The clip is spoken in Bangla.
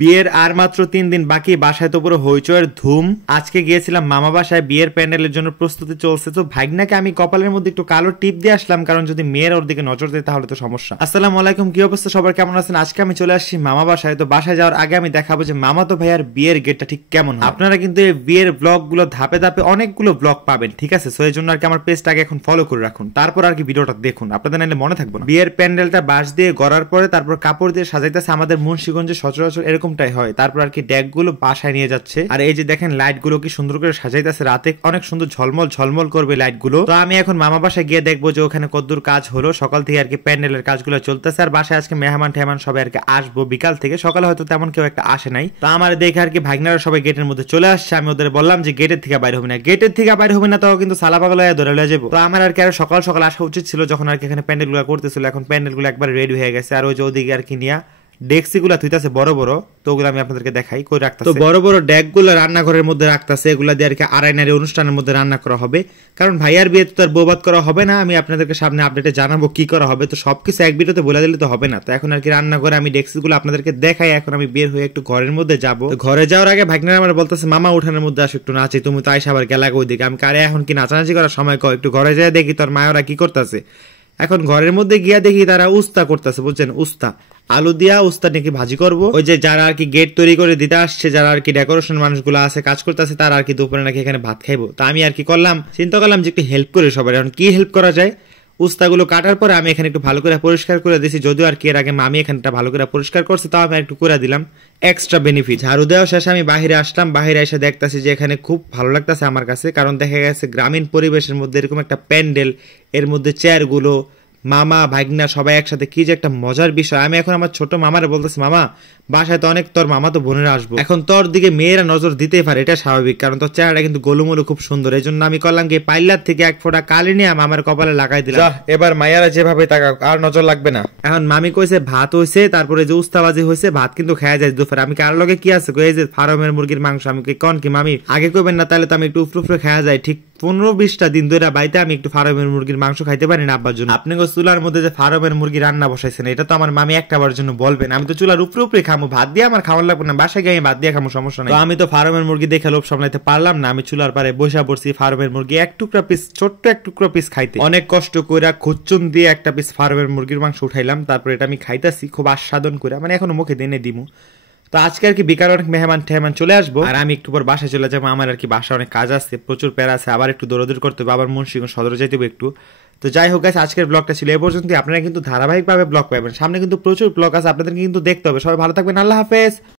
বিয়ের আর মাত্র 3 দিন বাকি, বাসায় তো পুরো হইচয়ের ধুম। আজকে গিয়েছিলাম মামা বাসায়, বিয়ের প্যান্ডেলের জন্য প্রস্তুতি চলছে। তো ভাগনাকে আমি কপালের মধ্যে একটু কালো টিপ দিয়ে আসলাম, কারণ যদি মেয়ের ওর দিকে নজর দেয় তাহলে তো সমস্যা। আসসালামু আলাইকুম, কি অবস্থা সবার, কেমন আছেন? আজকে আমি চলে আসছি মামা বাসায়। তো বাসায় যাওয়ার আগে আমি দেখাবো যে মামা তো ভাইয়ার বিয়ের গেটটা ঠিক কেমন। আপনারা কিন্তু এই বিয়ের ব্লগ গুলো ধাপে ধাপে অনেকগুলো ব্লগ পাবেন, ঠিক আছে? সো এই জন্য আর কি আমার পেজটাকে এখন ফলো করে রাখুন, তারপর আর কি ভিডিওটা দেখুন, আপনাদের নাইলে মনে থাকবে না। বিয়ের প্যান্ডেলটা বাঁশ দিয়ে গড়ার পরে তারপর কাপড় দিয়ে সাজাইতেছে। আমাদের মুন্সিগঞ্জে সচরাচর এরকমটাই হয়। তারপর আর কি ডেক গুলো বাসায় নিয়ে যাচ্ছে। আর এই যে দেখেন লাইট গুলো কি সুন্দর করে সাজাইতেছে, রাতে অনেক সুন্দর ঝলমল ঝলমল করবে লাইট গুলো। তো আমি এখন মামা বাসায় গিয়ে দেখবো যে ওখানে কতদূর কাজ হলো। সকাল থেকে আর কি প্যান্ডেলের কাজগুলো চলতেছে। আর বাসায় আজকে মেহমান টেহমান সবাই আর কি আসবো বিকাল থেকে, সকালে হয়তো তেমন কেউ একটা আসে নাই। তো আমার দেখে আর কি ভাগনারা সবাই গেটের মধ্যে চলে আসছে। আমি ওদের বললাম যে গেটের থেকে বাইরে হবে না, গেটের থেকে বাইরে হবে না, তাও কিন্তু সালা পাগল হয়ে ধরে লয়ে যাবো। তো আমার আর কি আরো সকাল সকাল আসা উচিত ছিল, যখন আর কি এখানে প্যান্ডেল গুলো করতেছিল। এখন প্যান্ডেল গুলো একবার রেডি হয়ে গেছে। আর ওই যে ওদিকে আর কি নিয়া ডেক্সি গুলা থুইতাছে বড় বড়, তো ওগুলো আমি আপনাদেরকে দেখাই কই রাখতাছে। তো বড় বড় ডেক গুলো রান্নাঘরের মধ্যে রাখতাছে, এগুলা দিয়ে আর কি আড়াই নারী অনুষ্ঠানের মধ্যে রান্না করা হবে। কারণ ভাইয়ার বিয়ে তো তার বৌবাদ করা হবে না, আমি আপনাদেরকে সামনে আপডেটে জানাবো কি করা হবে। তো সবকিছু এক ভিডিওতে বলে দিলে তো হবে না। তো এখন আর কি রান্না করে আমি ডেক্সি গুলো আপনাদেরকে দেখাই। এখন আমি বের হয়ে একটু ঘরের মধ্যে যাবো। ঘরে যাওয়ার আগে ভাগনারা আমার বলতেছে মামা উঠানের মধ্যে আসো একটু নাচি, তুমি তো আইসা আবার গেলা ওই দিকে। আমি কারে এখন কি নাচানাচি করার সময় কও, একটু ঘরে যায় দেখি তোর মায়েরা কি করতেছে। এখন ঘরের মধ্যে গিয়া দেখি তারা উস্তা করতেছে, বুঝছেন? উস্তা আলু দিয়া উস্তা নাকি ভাজি করবো। ওই যে যারা আর কি গেট তৈরি করে দিতে আসছে, যারা আর কি ডেকোরেশন মানুষগুলো আছে কাজ করতেছে, তারা আর কি দুপুরে নাকি এখানে ভাত খাইবো। তা আমি আর কি করলাম, চিন্তা করলাম যে একটু হেল্প করে সবাই। এখন কি হেল্প করা যায়? উস্তাগুলো কাটার পরে আমি এখানে একটু ভালো করে পরিষ্কার করে দিয়েছি। যদিও আর কি এর আগে মামি এখানটা ভালো করে পরিষ্কার করছে, তাও আমি একটু করে দিলাম, এক্সট্রা বেনিফিট। ঝাড়ু দেওয়া শেষে আমি বাহিরে আসলাম। বাহিরে এসে দেখতেছি যে এখানে খুব ভালো লাগতেছে আমার কাছে, কারণ দেখা গেছে গ্রামীণ পরিবেশের মধ্যে এরকম একটা প্যান্ডেল, এর মধ্যে চেয়ারগুলো, মামা ভাগনা সবাই একসাথে, কি যে একটা মজার বিষয়। আমি এখন আমার ছোট মামারে বলতেছি, মামা বাসায় তো অনেক তোর মামা তো বোনেরা আসবো, এখন তোর দিকে মেয়েরা নজর দিতেই পারে, এটা স্বাভাবিক, কারণ তোর চেহারাটা কিন্তু গোলুমলু খুব সুন্দর। এই জন্য আমি করলাম কি পাইলার থেকে এক ফোঁটা কালি নিয়ে আমার কপালে লাগাই দিলাম। এবার মাইয়ারা যেভাবে তাকা আর নজর লাগবে না। এখন মামি কইছে ভাত হইছে, তারপরে যে উস্তাবাজি হয়েছে, ভাত কিন্তু খাওয়া যায় দুপুরে। আমি কার লগে কি আছে এই যে ফার্মের মুরগির মাংস। আমি কন কি মামি আগে কইবেন না, তাহলে তো আমি একটু উফরে খাওয়া যায়। ঠিক 15-20টা দিন ধরে বাইতে আমি একটু ফার্মের মুরগির মাংস খাইতে পারি না আব্বার জন্য। আপনি চুলার মধ্যে যে ফার্মের মুরগি রান্না বসাইছেন, এটা তো আমার মামি একটা বার জন্য বলবেন। আমি তো চুলার উপরে খামো, ভাত দিয়ে আমার খাওয়ার লাগবে না, বাসায় গিয়ে ভাত দিয়ে খামো, সমস্যা নাই। তো আমি তো ফার্মের মুরগি দেখে লোভ সামলাইতে পারলাম না। আমি চুলার পারে বসা পড়ছি ফার্মের মুরগি এক টুকরা পিস, ছোট্ট এক টুকরা পিস খাইতে। অনেক কষ্ট করে খুচ্চুন দিয়ে একটা পিস ফার্মের মুরগির মাংস উঠাইলাম। তারপর এটা আমি খাইতাছি খুব আস্বাদন করে, মানে এখনো মুখে দেনে দিমু। তো আজকে আর কি বিকালে অনেক মেহমান টেহমান চলে আসবো, আর আমি একটু পর বাসায় চলে যাবো। আমার আর কি বাসায় অনেক কাজ আছে, প্রচুর প্যারা আছে, আবার একটু দৌড়াদৌড়ি করতে হবে, আবার মুন্সিগঞ্জ সদরে যাইতে হবে একটু। তো যাই হোক গাইস, আজকের ব্লগটা ছিল এ পর্যন্ত। আপনারা কিন্তু ধারাবাহিকভাবে ব্লগ পাবেন, সামনে কিন্তু প্রচুর ব্লগ আছে, আপনাদের কিন্তু দেখতে হবে। সবাই ভালো থাকবেন, আল্লাহ হাফেজ।